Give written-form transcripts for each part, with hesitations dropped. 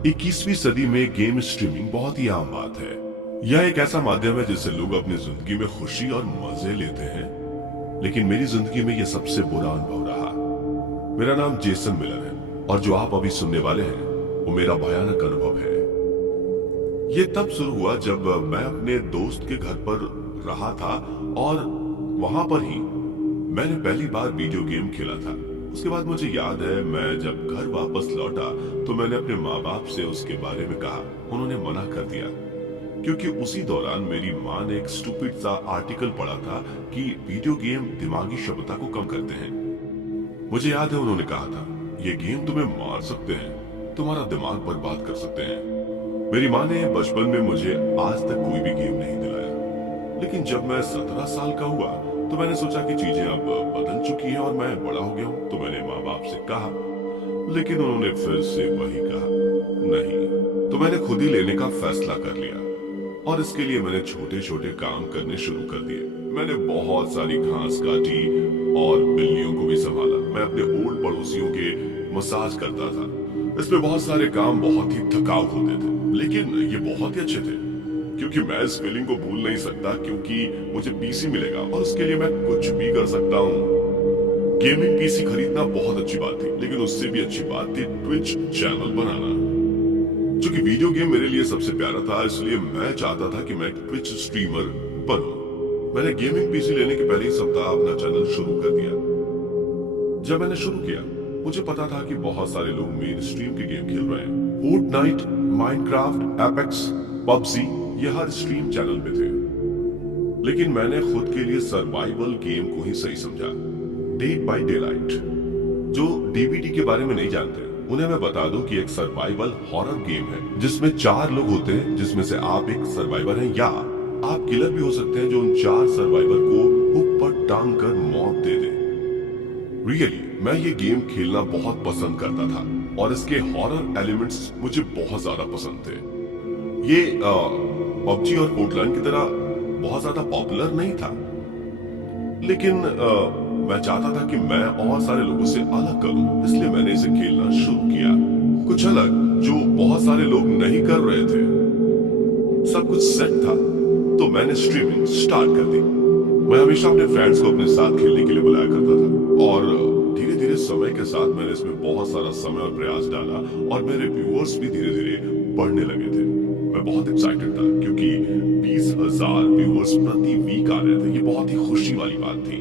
21वीं सदी में गेम स्ट्रीमिंग बहुत ही आम बात है। यह एक ऐसा माध्यम है जिससे लोग अपनी जिंदगी में खुशी और मजे लेते हैं, लेकिन मेरी जिंदगी में यह सबसे बुरा अनुभव रहा। मेरा नाम जेसन मिलर है और जो आप अभी सुनने वाले हैं वो मेरा भयानक अनुभव है। ये तब शुरू हुआ जब मैं अपने दोस्त के घर पर रहा था और वहां पर ही मैंने पहली बार वीडियो गेम खेला था। उसके बाद मुझे याद है, मैं जब घर वापस लौटा तो मैंने अपने माँ बाप से उसके बारे में कहा। उन्होंने मना कर दिया क्योंकि उसी दौरान मेरी माँ ने एक स्टूपिड सा आर्टिकल पढ़ा था कि वीडियो गेम दिमागी क्षमता को कम करते हैं। मुझे याद है उन्होंने कहा था, ये गेम तुम्हें मार सकते हैं, तुम्हारा दिमाग बर्बाद कर सकते हैं। मेरी माँ ने बचपन में मुझे आज तक कोई भी गेम नहीं दिलाया, लेकिन जब मैं 17 साल का हुआ तो मैंने सोचा कि चीजें अब बदल चुकी हैं और मैं बड़ा हो गया हूं। तो मैंने माँ बाप से कहा, लेकिन उन्होंने फिर से वही कहा, नहीं। तो मैंने खुद ही लेने का फैसला कर लिया और इसके लिए मैंने छोटे छोटे काम करने शुरू कर दिए। मैंने बहुत सारी घास काटी और बिल्लियों को भी संभाला। मैं अपने ओल्ड पड़ोसियों के मसाज करता था। इसमें बहुत सारे काम बहुत ही थकाऊ होते थे, लेकिन ये बहुत ही अच्छे थे क्योंकि मैं इस फीलिंग को भूल नहीं सकता, क्योंकि मुझे पीसी मिलेगा और उसके लिए मैं कुछ भी कर सकता हूँ। गेमिंग पीसी खरीदना बहुत अच्छी बात थी, लेकिन उससे भी अच्छी बात थी ट्विच चैनल बनाना। क्योंकि वीडियो गेम मेरे लिए सबसे प्यारा था, इसलिए मैं चाहता था कि मैं एक ट्विच स्ट्रीमर बनूं। मैंने गेमिंग पीसी लेने के पहले ही सप्ताह अपना चैनल शुरू कर दिया। जब मैंने शुरू किया मुझे पता था कि बहुत सारे लोग मेन स्ट्रीम के गेम खेल रहे हैं। फोर्टनाइट, माइनक्राफ्ट, एपेक्स, पबजी, ये हर स्ट्रीम चैनल पे थे, लेकिन मैंने खुद के लिए सर्वाइवल गेम को ही सही समझा। Dead by Daylight. जो डीबीडी के बारे में नहीं जानते उन्हें मैं बता दूं कि एक सर्वाइवल हॉरर गेम है जिसमें 4 लोग होते हैं, जिसमें से आप एक सर्वाइवर हैं या आप किलर भी हो सकते हैं जो उन 4 सर्वाइवर को हुक पर टांग कर मौत दे दे। रियली मैं ये गेम खेलना बहुत पसंद करता था और इसके हॉरर एलिमेंट्स मुझे बहुत ज्यादा पसंद थे। ये पबजी और फोर्टनाइट की तरह बहुत ज्यादा पॉपुलर नहीं था, लेकिन मैं चाहता था कि मैं और सारे लोगों से अलग करूं, इसलिए मैंने इसे खेलना शुरू किया। कुछ अलग जो बहुत सारे लोग नहीं कर रहे थे। सब कुछ सेट था तो मैंने स्ट्रीमिंग स्टार्ट कर दी। मैं हमेशा अपने फ्रेंड्स को अपने साथ खेलने के लिए बुलाया करता था और धीरे धीरे समय के साथ मैंने इसमें बहुत सारा समय और प्रयास डाला और मेरे व्यूअर्स भी धीरे धीरे बढ़ने लगे थे। मैं बहुत एक्साइटेड था क्योंकि 20,000 व्यूअर्स प्रति वीक आ रहे थे। ये बहुत ही खुशी वाली बात थी।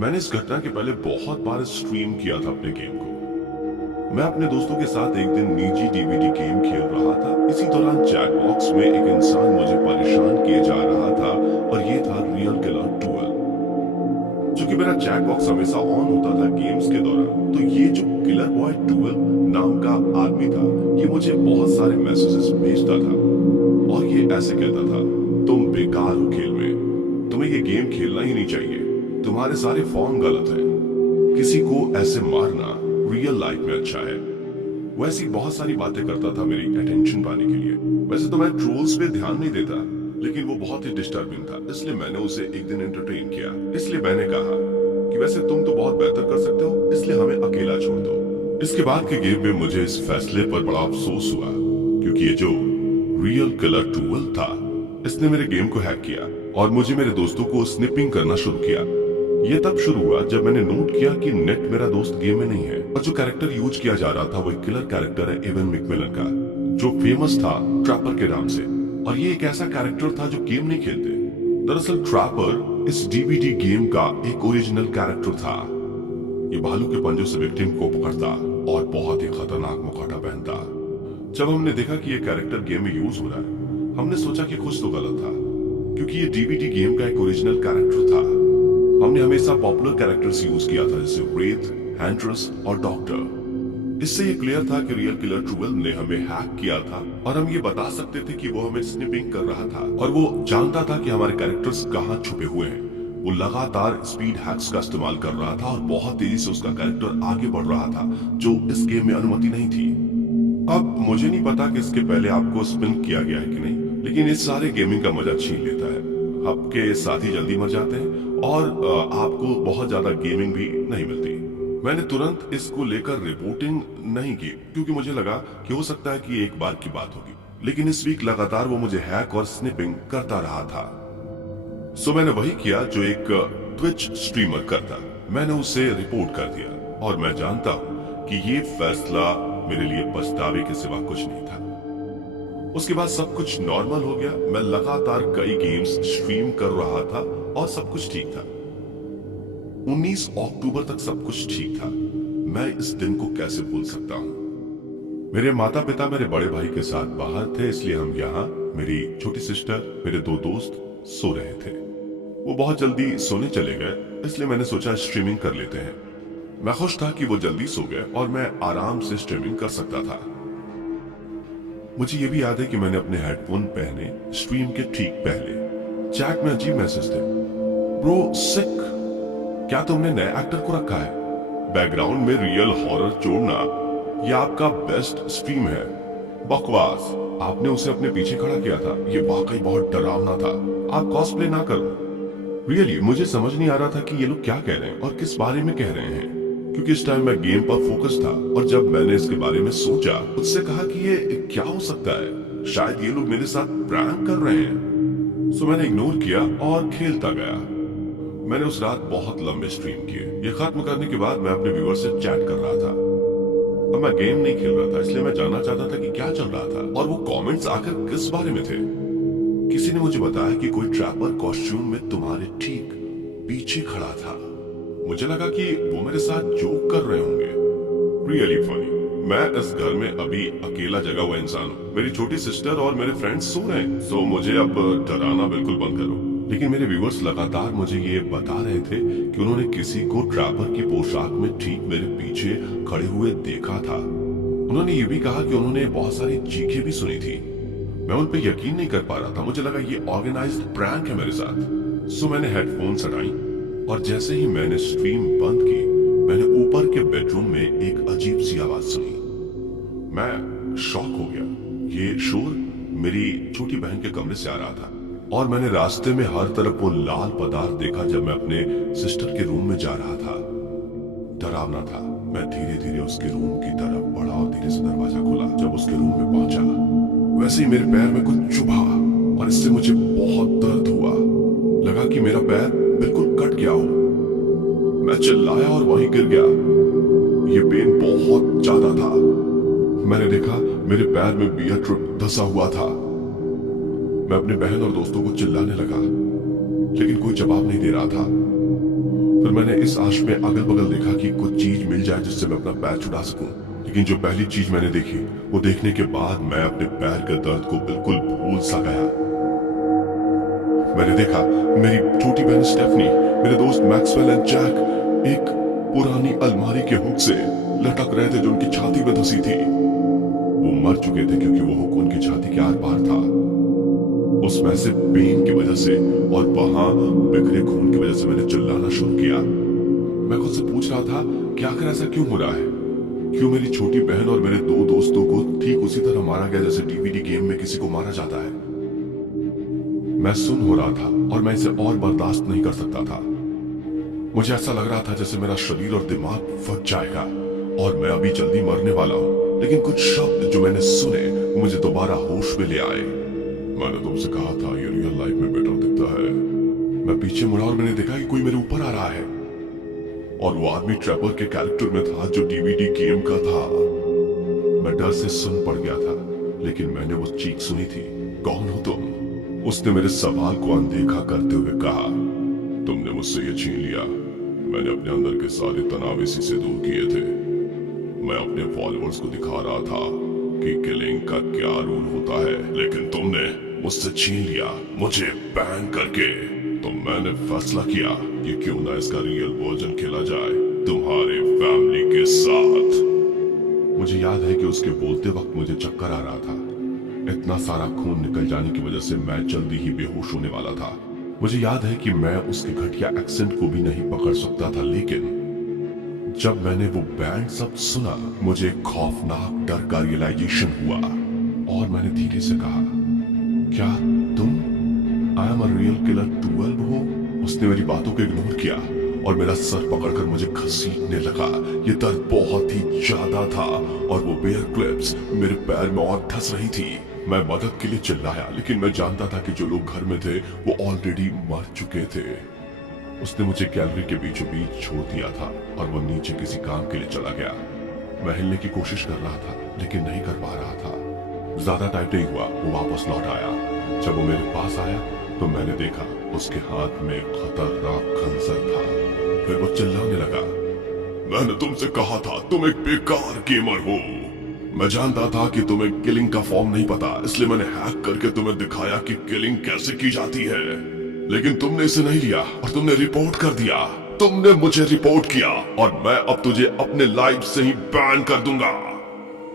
मैंने इस घटना के पहले बहुत बार स्ट्रीम किया था अपने गेम को। मैं अपने दोस्तों के साथ एक दिन निजी डीवीडी गेम खेल रहा था। इसी दौरान चैट बॉक्स में एक इंसान मुझे परेशान किए जा रहा था और ये था रियल किलर 12। चूंकि मेरा चैट बॉक्स हमेशा ऑन होता था गेम्स के दौरान, तो ये जो किलर बॉय 12 नाम का आदमी था ये मुझे बहुत सारे मैसेजेस भेजता था और ये ऐसे कहता था, तुम बेकार हो खेल में, तुम्हें ये गेम खेलना ही नहीं चाहिए, तुम्हारे सारे फॉर्म गलत हैं, किसी को ऐसे मारना रियल लाइफ में अच्छा है। वैसी बहुत सारी बातें करता था मेरी अटेंशन पाने के लिए। वैसे तो मैं ट्रोल्स पे ध्यान नहीं देता, लेकिन वो बहुत ही डिस्टर्बिंग था, इसलिए मैंने उसे एक दिन एंटरटेन किया। इसलिए मैंने कहा कि वैसे तुम तो बहुत बेहतर कर सकते हो, इसलिए हमें अकेला छोड़ दो। इसके बाद के गेम में मुझे इस फैसले पर बड़ा अफसोस हुआ, क्योंकि ये जो रियल किलर 12 था इसने मेरे गेम को हैक किया और मुझे मेरे दोस्तों को स्निपिंग करना शुरू किया। ये तब शुरू हुआ जब मैंने नोट किया कि नेट मेरा दोस्त गेम में नहीं है और जो कैरेक्टर यूज किया जा रहा था वो एक किलर कैरेक्टर है एवन मैकमिलन का, जो फेमस था ट्रैपर के नाम से। और ये एक ऐसा कैरेक्टर था जो गेम नहीं खेलते। दरअसल ट्रैपर इस डीवीडी गेम का एक ओरिजिनल कैरेक्टर था। ये भालू के पंजों से विक्टिम को पकड़ता और बहुत ही खतरनाक मुखौटा पहनता। जब हमने देखा कि ये कैरेक्टर गेम में यूज हो रहा है, हमने सोचा कि कुछ तो गलत था, क्योंकि ये डीवीडी गेम का एक ओरिजिनल कैरेक्टर था। हमने हमेशा पॉपुलर कैरेक्टर्स यूज किया था, जैसे रेथ, हंट्रेस और डॉक्टर। इससे ये क्लियर था कि रियल किलर 12 ने हमें हैक किया था और हम ये बता सकते थे कि वो हमें स्निपिंग कर रहा था और वो जानता था कि हमारे कैरेक्टर्स कहाँ छुपे हुए हैं। वो लगातार स्पीड हैक्स का इस्तेमाल कर रहा था और बहुत तेजी से उसका कैरेक्टर आगे बढ़ रहा था, जो इस गेम में अनुमति नहीं थी। अब मुझे नहीं पता कि इसके पहले आपको स्पिन किया गया है कि नहीं, लेकिन इस सारे गेमिंग का मजा छीन लेता है। आपके साथी जल्दी मर जाते हैं और आपको बहुत ज्यादा गेमिंग भी नहीं मिलती। मैंने तुरंत इसको लेकर रिपोर्टिंग नहीं की क्योंकि मुझे लगा कि हो सकता है कि एक बार की बात होगी, लेकिन इस वीक लगातार वो मुझे हैक और स्निपिंग करता रहा था। सो मैंने वही किया जो एक ट्विच स्ट्रीमर करता। मैंने उसे रिपोर्ट कर दिया और मैं जानता हूं कि ये फैसला मेरे लिए पछतावे के सिवा कुछ नहीं था। उसके बाद सब कुछ नॉर्मल हो गया। मैं लगातार कई गेम्स स्ट्रीम कर रहा था और सब कुछ ठीक था। 19 अक्टूबर तक सब कुछ ठीक था। मैं इस दिन को कैसे भूल सकता हूं। मेरे माता पिता मेरे बड़े भाई के साथ बाहर थे, इसलिए हम यहाँ, मेरी छोटी सिस्टर, मेरे दो दोस्त सो रहे थे। वो बहुत जल्दी सोने चले गए, इसलिए मैंने सोचा स्ट्रीमिंग कर लेते हैं। मैं खुश था कि वो जल्दी सो गए और मैं आराम से स्ट्रीमिंग कर सकता था। मुझे ये भी याद है कि मैंने अपने हेडफोन पहने स्ट्रीम के ठीक पहले चैट में अजीब मैसेज थे। ब्रो सिक, क्या तुमने नए एक्टर को रखा है? बैकग्राउंड में रियल हॉरर जोड़ना, ये आपका बेस्ट स्ट्रीम है। बकवास, आपने उसे अपने पीछे खड़ा किया था, ये वाकई बहुत डरावना था। आप कॉस्प्ले ना करो। रियली मुझे समझ नहीं आ रहा था कि ये लोग क्या कह रहे हैं और किस बारे में कह रहे हैं, क्योंकि इस टाइम मैं गेम पर फोकस था। और जब मैंने इसके बारे में सोचा, उससे कहा कि ये क्या हो सकता है, शायद ये लोग मेरे साथ प्रैंक कर रहे हैं। सो मैंने इग्नोर किया और खेलता गया। मैंने उस रात बहुत लंबे स्ट्रीम किए। ये खत्म करने के बाद मैं अपने व्यूअर से चैट कर रहा था। अब मैं गेम नहीं खेल रहा था, इसलिए मैं जानना चाहता था कि क्या चल रहा था और वो कमेंट्स आखिर किस बारे में थे। किसी ने मुझे बताया कि कोई ट्रैपर कॉस्ट्यूम में तुम्हारे ठीक पीछे खड़ा था। मुझे लगा कि वो मेरे साथ जोक कर रहे होंगे। Really funny. मैं इस घर में अभी अकेला जगा हुआ इंसान हूँ। मेरी छोटी सिस्टर और मेरे फ्रेंड्स सो रहे हैं, सो मुझे अब डराना बिल्कुल बंद करो। लेकिन मेरे व्यूअर्स लगातार मुझे ये बता रहे थे कि उन्होंने किसी को ट्रैपर की पोशाक में ठीक मेरे पीछे खड़े हुए देखा था। उन्होंने ये भी कहा कि उन्होंने बहुत सारी चीखें भी सुनी थी। मैं उन पर यकीन नहीं कर पा रहा था। मुझे लगा ये ऑर्गेनाइज्ड प्रैंक है मेरे साथ। सो मैंने हेडफोन्स हटाई और जैसे ही मैंने स्ट्रीम बंद की, मैंने ऊपर के बेडरूम में एक अजीब सी आवाज सुनी। मैं शॉक हो गया। ये शोर मेरी छोटी बहन के कमरे से आ रहा था और मैंने रास्ते में हर तरफ वो लाल पदार्थ देखा जब मैं अपने सिस्टर के रूम में जा रहा था। डरावना था। मैं धीरे धीरे उसके रूम की तरफ बढ़ा और धीरे से दरवाजा खोला। जब उसके रूम में पहुंचा, वैसे ही मेरे पैर में कुछ चुभा और इससे मुझे बहुत दर्द हुआ। लगा कि मेरा पैर बिल्कुल कट गया हो। मैं चिल्लाया और वहीं गिर गया। ये पेन बहुत ज्यादा था। मैंने देखा मेरे पैर में बियर ट्रिप धंसा हुआ था। मैं अपने बहन और दोस्तों को चिल्लाने लगा, लेकिन कोई जवाब नहीं दे रहा था। फिर मैंने इस आश में अगल बगल देखा कि कुछ चीज मिल जाए जिससे मैं अपना पैर छुड़ा सकूं। लेकिन जो पहली चीज मैंने देखी, वो देखने के बाद मैं अपने पैर के दर्द को बिल्कुल भूल सा गया। मैंने देखा मेरी छोटी बहन स्टेफनी, मेरे दोस्त मैक्सवेल एंड जैक एक पुरानी अलमारी के हुक से लटक रहे थे जो उनकी छाती में धंसी थी। वो मर चुके थे क्योंकि वो हुक उनकी छाती के आर पार था। उस मैसिव पेन की वजह से और वहां बिखरे खून की वजह से मैंने चिल्लाना शुरू किया। मैं खुद से पूछ रहा था कि आखिर ऐसा क्यों हो रहा है? क्यों मेरी छोटी बहन और मेरे दो दोस्तों को ठीक उसी तरह मारा गया जैसे डीवीडी गेम में किसी को मारा जाता है? मैं सुन हो रहा था और मैं इसे और बर्दाश्त नहीं कर सकता था। मुझे ऐसा लग रहा था जैसे मेरा शरीर और दिमाग फट जाएगा और मैं अभी जल्दी मरने वाला हूँ। लेकिन कुछ शब्द जो मैंने सुने वो मुझे दोबारा होश में ले आए। मैंने तुमसे कहा था ये रियल लाइफ में बेटर दिखता है। मैं पीछे मुड़ा और मैंने देखा कि कोई मेरे ऊपर आ रहा है और वो आदमी ट्रैपर के कैरेक्टर में था जो डीवीडी गेम का था। मैं डर से सुन पड़ गया था, लेकिन मैंने वो चीख सुनी थी, कौन हो तुम? उसने मेरे सवाल को अनदेखा करते हुए कहा, तुमने मुझसे ये छीन लिया। मैंने अपने अंदर के सारे तनाव इसी से दूर किए थे। मैं अपने फॉलोअर्स को दिखा रहा था कि किलिंग का क्या रूल होता है, लेकिन तुमने मुझसे छीन लिया, मुझे बैन करके। तो मैंने फैसला किया कि क्यों ना इसका रियल वर्जन खेला जाए तुम्हारे फैमिली के साथ। मुझे याद है कि उसके बोलते वक्त मुझे चक्कर आ रहा था। इतना सारा खून निकल जाने की वजह से मैं जल्दी ही बेहोश होने वाला था। मुझे याद है कि मैं उसके घटिया एक्सेंट को भी नहीं पकड़ सकता था, लेकिन जब मैंने वो बैंड शब्द सुना, मुझे खौफनाक डर का रियलाइजेशन हुआ और मैंने धीरे से कहा, क्या तुम I am a real killer 12 हो? उसने मेरी बातों को इग्नोर किया और मेरा सर पकड़कर मुझे घसीटने लगा। ये दर्द बहुत ही ज्यादा था और वो बेयर क्लिप्स मेरे पैर में और धंस रही थी। मैं मदद के लिए चिल्लाया, लेकिन मैं जानता था कि जो लोग घर में थे वो ऑलरेडी मर चुके थे। उसने मुझे गैलरी के बीचों बीच छोड़ दिया था और वो नीचे किसी काम के लिए चला गया। मैं हिलने की कोशिश कर रहा था लेकिन नहीं कर पा रहा था। ज्यादा टाइम नहीं हुआ, वो वापस लौट आया। जब वो मेरे पास आया तो मैंने देखा उसके हाथ में खतरनाक खंजर था। फिर वो चिल्लाने लगा, मैंने तुमसे कहा था तुम एक बेकार गेमर हो। मैं जानता था कि तुम्हें किलिंग का फॉर्म नहीं पता, इसलिए मैंने हैक करके तुम्हें दिखाया कि किलिंग कैसे की जाती है। लेकिन तुमने इसे नहीं लिया और तुमने रिपोर्ट कर दिया। तुमने मुझे रिपोर्ट किया और मैं अब तुझे अपने लाइफ से ही बैन कर दूंगा।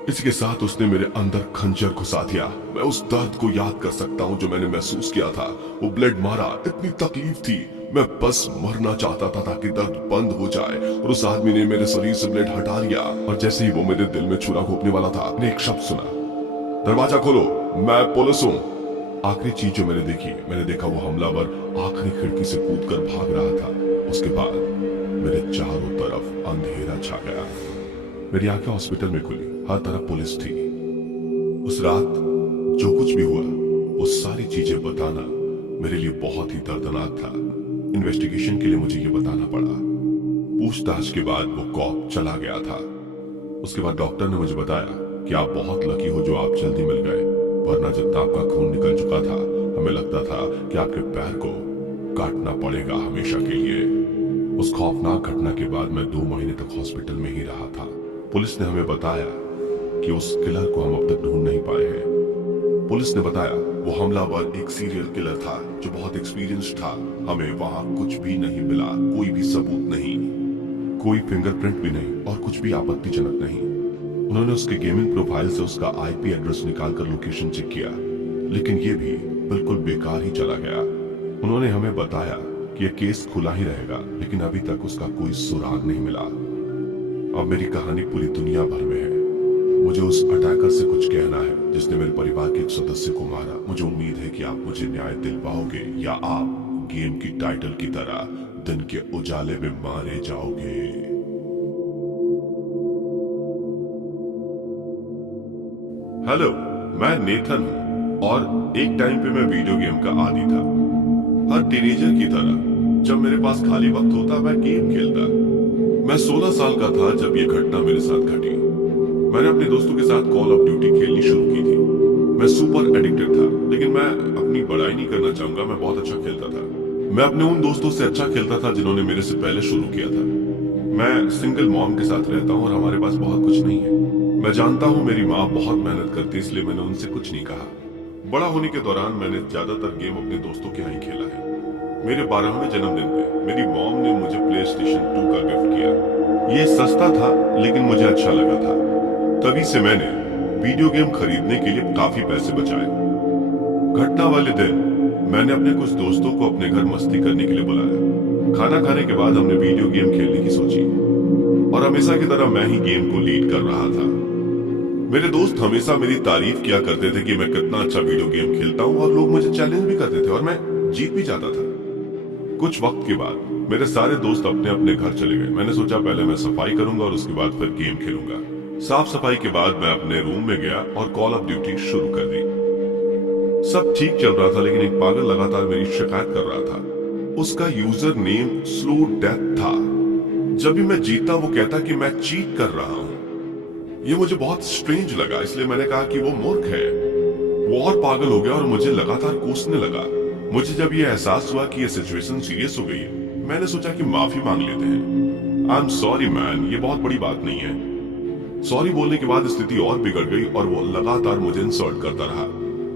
इसी के साथ उसने मेरे अंदर खंजर घुसा दिया। मैं उस दर्द को याद कर सकता हूँ जो मैंने महसूस किया था। वो ब्लड मारा, इतनी तकलीफ थी। मैं बस मरना चाहता था ताकि दर्द बंद हो जाए। और उस आदमी ने मेरे शरीर से ब्लड हटा लिया और जैसे ही वो मेरे दिल में छुरा घोंपने वाला था, मैंने एक शब्द सुना, दरवाजा खोलो, मैं पुलिस हूँ। आखिरी चीज जो मैंने देखी, मैंने देखा वो हमलावर आखिरी खिड़की से कूदकर भाग रहा था। उसके बाद मेरे चारों तरफ अंधेरा छा गया। मेरी आंखें हॉस्पिटल में खुली, हर तरफ पुलिस थी। उस रात जो कुछ भी हुआ वो सारी चीजें बताना मेरे लिए बहुत ही दर्दनाक था। इन्वेस्टिगेशन के लिए मुझे ये बताना पड़ा। पूछताछ के बाद वो कॉप चला गया था। उसके बाद डॉक्टर ने मुझे बताया कि आप बहुत लकी हो जो आप जल्दी मिल गए, वरना जितना आपका खून निकल चुका था हमें लगता था कि आपके पैर को काटना पड़ेगा हमेशा के लिए। उस खौफनाक घटना के बाद मैं 2 महीने तक हॉस्पिटल में ही रहा था। पुलिस ने हमें बताया कि उस किलर को हम अब तक ढूंढ नहीं पाए हैं। पुलिस ने बताया वो हमलावर एक सीरियल किलर था जो बहुत एक्सपीरियंस्ड था। हमें वहां कुछ भी नहीं मिला, कोई भी सबूत नहीं, कोई फिंगरप्रिंट भी नहीं और कुछ भी आपत्तिजनक नहीं। उन्होंने उसके गेमिंग प्रोफाइल से उसका आईपी एड्रेस निकालकर लोकेशन चेक किया, लेकिन ये भी बिल्कुल बेकार ही चला गया। उन्होंने हमें बताया कि यह केस खुला ही रहेगा, लेकिन अभी तक उसका कोई सुराग नहीं मिला। अब मेरी कहानी पूरी दुनिया भर में है। मुझे उस अटैकर से कुछ कहना है जिसने मेरे परिवार के एक सदस्य को मारा। मुझे उम्मीद है कि आप मुझे न्याय दिलवाओगे या आप गेम की टाइटल की तरह दिन के उजाले में मारे जाओगे। हेलो, मैं नेथन हूँ और एक टाइम पे मैं वीडियो गेम का आदी था। हर टीनेजर की तरह जब मेरे पास खाली वक्त होता मैं गेम खेलता। मैं 16 साल का था जब ये घटना मेरे साथ घटी। मैंने अपने दोस्तों के साथ कॉल ऑफ ड्यूटी खेलनी शुरू की थी। मैं सुपर एडिक्टेड था, लेकिन मैं अपनी बड़ाई नहीं करना चाहूंगा, मैं बहुत अच्छा खेलता था। मैं अपने उन दोस्तों से अच्छा खेलता था जिन्होंने मेरे से पहले शुरू किया था। मैं सिंगल मॉम के साथ रहता हूँ और हमारे पास बहुत कुछ नहीं है। मैं जानता हूँ मेरी माँ बहुत मेहनत करती है, इसलिए मैंने उनसे कुछ नहीं कहा। बड़ा होने के दौरान मैंने ज्यादातर गेम अपने दोस्तों के यहाँ ही खेला है। मेरे 12वें जन्मदिन पे मेरी मॉम ने मुझे PlayStation 2 का गिफ्ट किया। ये सस्ता था लेकिन मुझे अच्छा लगा था। तभी से मैंने वीडियो गेम खरीदने के लिए काफी पैसे बचाए। घटना वाले दिन मैंने अपने कुछ दोस्तों को अपने घर मस्ती करने के लिए बुलाया। खाना खाने के बाद हमने वीडियो गेम खेलने की सोची और हमेशा की तरह मैं ही गेम को लीड कर रहा था। मेरे दोस्त हमेशा मेरी तारीफ किया करते थे कि मैं कितना अच्छा वीडियो गेम खेलता हूँ और लोग मुझे चैलेंज भी करते थे और मैं जीत भी जाता था। कुछ वक्त के बाद मेरे सारे दोस्त अपने अपने घर चले गए। मैंने सोचा पहले मैं सफाई करूंगा और उसके बाद फिर गेम खेलूंगा। साफ सफाई के बाद मैं अपने रूम में गया और कॉल ऑफ ड्यूटी शुरू कर दी। सब ठीक चल रहा था, लेकिन एक पागल लगातार मेरी शिकायत कर रहा था। उसका यूजर नेम स्लो डेथ था। जब भी मैं जीतता वो कहता कि मैं चीट कर रहा हूँ। ये मुझे बहुत स्ट्रेंज लगा, इसलिए मैंने कहा कि वो मूर्ख है। वो और पागल हो गया और मुझे लगातार कोसने लगा। मुझे जब ये एहसास हुआ कि ये सिचुएशन सीरियस हो गई है, मैंने सोचा कि माफी मांग लेते हैं। आई एम सॉरी मैन, ये बहुत बड़ी बात नहीं है। सॉरी बोलने के बाद स्थिति और बिगड़ गई और वो लगातार मुझे इंसल्ट करता रहा।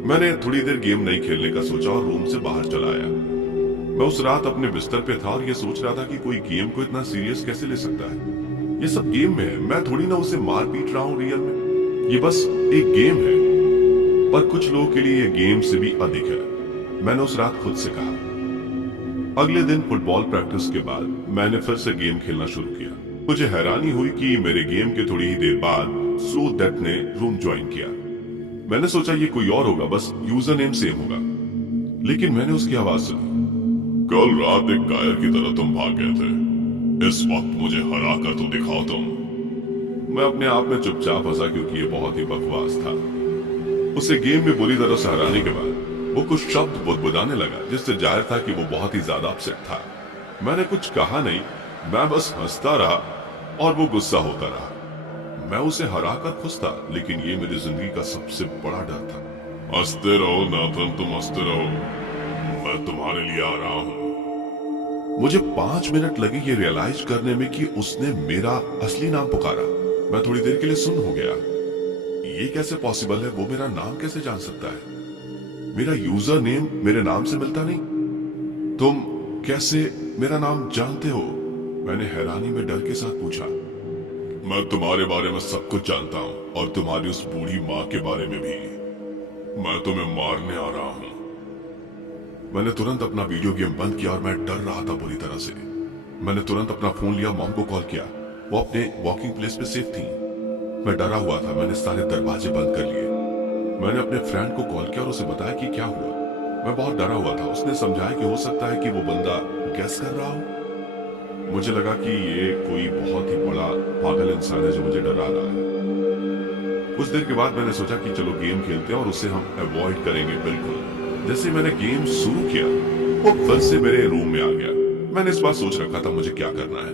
मैंने थोड़ी देर गेम नहीं खेलने का सोचा और रूम से बाहर चला आया। मैं उस रात अपने बिस्तर पे था और ये सोच रहा था कि कोई गेम को इतना सीरियस कैसे ले सकता है। ये सब गेम में है, मैं थोड़ी ना उसे मार पीट रहा हूँ रियल में। ये बस एक गेम है, पर कुछ लोगों के लिए ये गेम से भी अधिक है, मैंने उस रात खुद से कहा। अगले दिन फुटबॉल प्रैक्टिस के बाद मैंने फिर से गेम खेलना शुरू किया। मुझे हैरानी हुई कि मेरे गेम के थोड़ी ही देर बाद स्लो डेथ ने रूम ज्वाइन किया। मैंने सोचा ये कोई और होगा, बस यूजर नेम सेम होगा, लेकिन मैंने उसकी आवाज सुनी। कल रात एक कायर की तरह तुम भाग गए थे। इस वक्त मुझे हरा कर तो दिखाओ तुम। मैं अपने आप में चुपचाप हंसा क्योंकि ये बहुत ही बकवास था। उसे गेम में बुरी तरह से हराने के बाद वो कुछ शब्द बुदबुदाने लगा, जिससे जाहिर था कि वो बहुत ही ज्यादा अपसेट था। मैंने कुछ कहा नहीं, मैं बस हंसता रहा और वो गुस्सा होता रहा। मैं उसे हरा कर खुश था, लेकिन ये मेरी जिंदगी का सबसे बड़ा डर था। हंसते रहो नाथन, तुम हंसते रहो, मैं तुम्हारे लिए आ रहा हूं। मुझे 5 मिनट लगे ये रियलाइज करने में कि उसने मेरा असली नाम पुकारा। मैं थोड़ी देर के लिए सुन्न हो गया। ये कैसे पॉसिबल है? वो मेरा नाम कैसे जान सकता है? मेरा यूजर नेम मेरे नाम से मिलता नहीं। तुम कैसे मेरा नाम जानते हो? मैंने हैरानी में डर के साथ पूछा। मैं तुम्हारे बारे में सब कुछ जानता हूं और तुम्हारी उस बूढ़ी माँ के बारे में भी। मैं तुम्हें मारने आ रहा हूं। मैंने तुरंत अपना वीडियो गेम बंद किया और मैं डर रहा था बुरी तरह से। मैंने तुरंत अपना फोन लिया, मॉम को कॉल किया। वो अपने वॉकिंग प्लेस पे सेफ थी। मैं डरा हुआ था। मैंने सारे दरवाजे बंद कर लिए। मैंने अपने फ्रेंड को कॉल किया और उसे बताया कि क्या हुआ। मैं बहुत डरा हुआ था। उसने समझाया कि हो सकता है कि वो बंदा गैस कर रहा हो। मुझे लगा कि ये कोई बहुत ही बड़ा पागल इंसान है जो मुझे डरा रहा है। कुछ देर के बाद मैंने सोचा कि चलो गेम खेलते हैं और उसे हम अवॉइड करेंगे। बिल्कुल जैसे मैंने गेम शुरू किया, वो फिर से मेरे रूम में आ गया। मैंने इस बार सोच रखा था मुझे क्या करना है।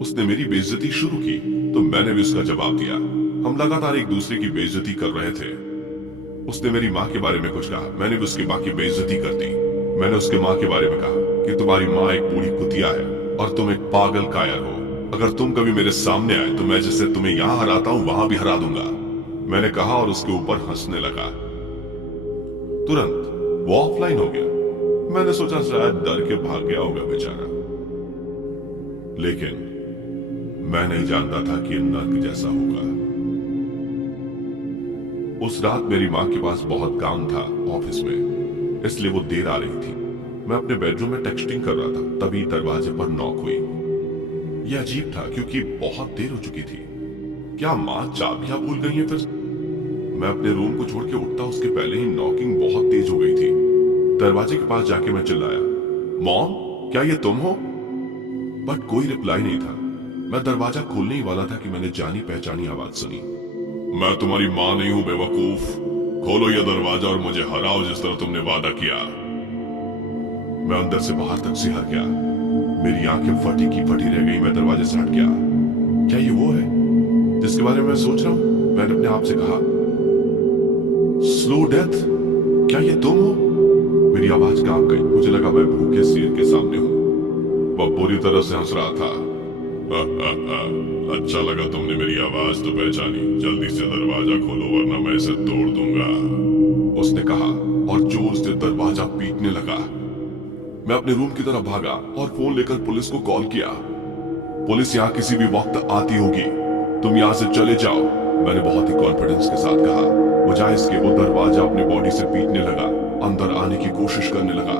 उसने मेरी बेइज्जती शुरू की तो मैंने भी उसका जवाब दिया। हम लगातार एक दूसरे की बेइज्जती कर रहे थे। उसने मेरी माँ के बारे में कुछ कहा, मैंने भी उसकी माँ की बेइज्जती कर दी। मैंने उसके माँ के बारे में कहा कि तुम्हारी माँ एक बूढ़ी कुतिया है और तुम एक पागल कायर हो। अगर तुम कभी मेरे सामने आए तो मैं जैसे तुम्हें यहाँ हराता हूँ वहां भी हरा दूंगा, मैंने कहा और उसके ऊपर हंसने लगा। तुरंत वो ऑफलाइन हो गया। मैंने सोचा शायद डर के भाग गया होगा बेचारा, लेकिन मैं नहीं जानता था कि नर्क जैसा होगा। उस रात मेरी माँ के पास बहुत काम था ऑफिस में, इसलिए वो देर आ रही थी। मैं अपने बेडरूम में टेक्सटिंग कर रहा था, तभी दरवाजे पर नॉक हुई। यह अजीब था क्योंकि बहुत देर हो चुकी थी। क्या माँ चाबियां भूल गई हैं फिर? मैं अपने रूम को छोड़ के उठता उसके पहले ही नॉकिंग बहुत तेज हो गई थी। दरवाजे के पास जाके मैं चिल्लाया, मॉम क्या ये तुम हो? बट कोई रिप्लाई नहीं था। मैं दरवाजा खोलने ही वाला था कि मैंने जानी पहचानी आवाज सुनी। मैं तुम्हारी माँ नहीं हूं बेवकूफ, खोलो ये दरवाजा और मुझे हराओ जिस तरह तुमने वादा किया। मैं अंदर से बाहर तक सिहर गया। मेरी आंखें फटी की फटी रह गई। मैं दरवाजे से हट गया। क्या ये वो है जिसके बारे में मैं सोच रहा हूं? मैंने अपने आप से कहा। स्लो डेथ, क्या ये तुम हो? मेरी आवाज कांप गई। मुझे लगा मैं भूखे शेर के सामने हूं। वह बुरी तरह से हंस रहा था। अच्छा लगा तुमने मेरी आवाज तो पहचानी। जल्दी से दरवाजा खोलो वरना मैं इसे तोड़ दूंगा, उसने कहा और जोर से दरवाजा पीटने लगा। मैं अपने रूम की तरफ भागा और फोन लेकर पुलिस को कॉल किया। पुलिस यहाँ किसी भी वक्त आती होगी, तुम यहाँ से चले जाओ, मैंने बहुत ही कॉन्फिडेंस के साथ कहा। बजाय इसके वो दरवाजा अपनी बॉडी से पीटने लगा, अंदर आने की कोशिश करने लगा।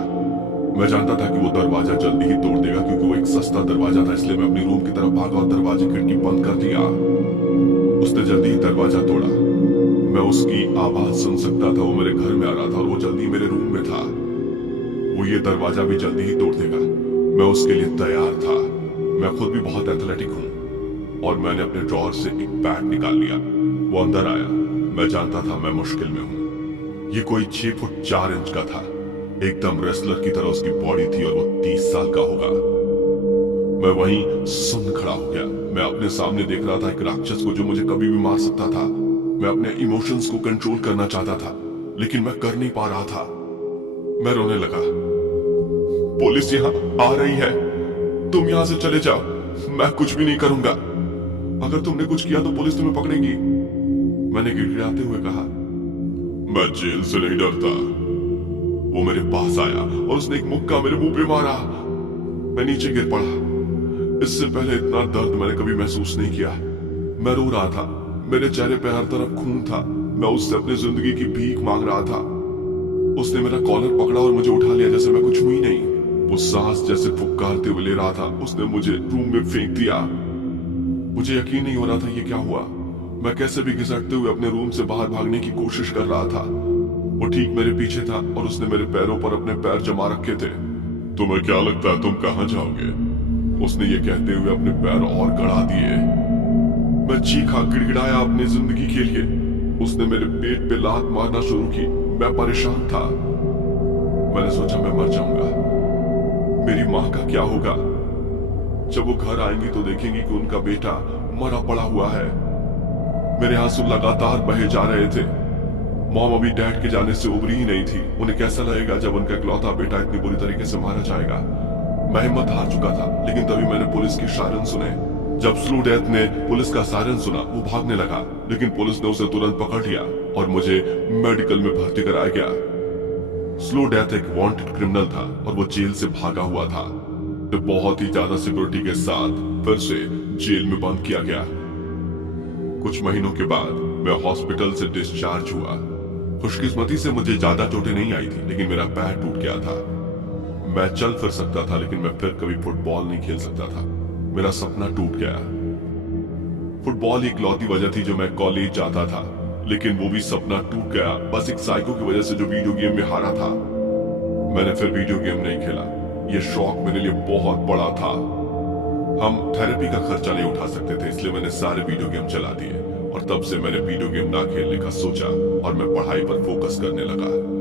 मैं जानता था कि वो दरवाजा जल्दी ही तोड़ देगा क्योंकि वो एक सस्ता दरवाजा था, इसलिए मैं अपनी रूम की तरफ भागा और दरवाजे खिड़की बंद कर दिया। उसने जल्दी ही दरवाजा तोड़ा। मैं उसकी आवाज सुन सकता था। वो मेरे घर में आ रहा था और वो जल्दी मेरे रूम में था। वो ये दरवाजा भी जल्दी ही तोड़ देगा, मैं उसके लिए तैयार था। मैं खुद भी बहुत एथलेटिक हूँ और मैंने अपने ड्रॉअर से एक बैट निकाल लिया। वो अंदर आया। मैं जानता था मैं मुश्किल में हूँ। ये कोई 6 फुट 4 इंच का था, एकदम रेसलर की तरह उसकी बॉडी थी और वो 30 साल का होगा। मैं वहीं सुन्न खड़ा हो गया। मैं अपने सामने देख रहा था एक राक्षस को जो मुझे कभी भी मार सकता था। मैं अपने इमोशंस को कंट्रोल करना चाहता था, लेकिन मैं कर नहीं पा रहा था। मैं रोने लगा। पुलिस यहाँ आ रही है, तुम यहाँ से चले जाओ, मैं कुछ भी नहीं करूंगा। अगर तुमने कुछ किया तो पुलिस तुम्हें पकड़ेगी, मैंने गिड़गिड़ाते हुए कहा। मैं जेल से नहीं डरता। वो मेरे पास आया और उसने एक मुक्का मेरे मुंह पे मारा। मैं नीचे गिर पड़ा। इससे पहले इतना दर्द मैंने कभी महसूस नहीं किया। मैं रो रहा था, मेरे चेहरे पे हर तरफ खून था। मैं उससे अपनी जिंदगी की भीख मांग रहा था। उसने मेरा कॉलर पकड़ा और मुझे उठा लिया जैसे मैं कुछ हुई नहीं। वो सांस जैसे फुफकारते हुए ले रहा था। उसने मुझे रूम में फेंक दिया। मुझे यकीन नहीं हो रहा था ये क्या हुआ। मैं कैसे भी घिसटते हुए अपने रूम से बाहर भागने की कोशिश कर रहा था। वो ठीक मेरे पीछे था और उसने मेरे पैरों पर अपने पैर जमा रखे थे। तुम्हें क्या लगता है तुम कहां जाओगे? उसने ये कहते हुए अपने पैर और गड़ा दिए। मैं चीखा, गिड़गिड़ाया अपनी जिंदगी के लिए। उसने मेरे पेट पे लात मारना शुरू की। मैं परेशान था। मैंने सोचा मैं मर जाऊंगा। मेरी माँ का क्या होगा? जब वो घर आएंगी तो देखेंगी कि उनका बेटा मरा पड़ा हुआ है। मेरे आंसू लगातार बहे जा रहे थे। मॉम अभी डैड के जाने से उबरी ही नहीं थी। उन्हें कैसा लगेगा जब उनका इकलौता बेटा इतनी बुरी तरीके से मारा जाएगा। मैं हिम्मत हार चुका था, लेकिन तभी मैंने पुलिस की सायरन सुने। जब स्लो डेथ ने पुलिस का सायरन सुना, वो भागने लगा, लेकिन पुलिस ने उसे तुरंत पकड़ लिया और मुझे मेडिकल में भर्ती कराया गया। स्लो डेथ एक वांटेड क्रिमिनल था और वो जेल से भागा हुआ था। तो बहुत ही ज्यादा सिक्योरिटी के साथ फिर से जेल में बंद किया गया। कुछ महीनों के बाद मैं हॉस्पिटल से डिस्चार्ज हुआ। खुशकिस्मती से मुझे ज्यादा चोटें नहीं आई थी, लेकिन मेरा पैर टूट गया था। मैं चल फिर सकता था, लेकिन मैं फिर कभी फुटबॉल नहीं खेल सकता था। मेरा सपना टूट गया। फुटबॉल एक इकलौती वजह थी जो मैं कॉलेज जाता था, लेकिन वो भी सपना टूट गया बस एक साइको की वजह से जो वीडियो गेम में हारा था। मैंने फिर वीडियो गेम नहीं खेला। ये शौक मेरे लिए बहुत बड़ा था। हम थेरेपी का खर्चा नहीं उठा सकते थे, इसलिए मैंने सारे वीडियो गेम चला दिए और तब से मैंने वीडियो गेम ना खेलने का सोचा और मैं पढ़ाई पर फोकस करने लगा।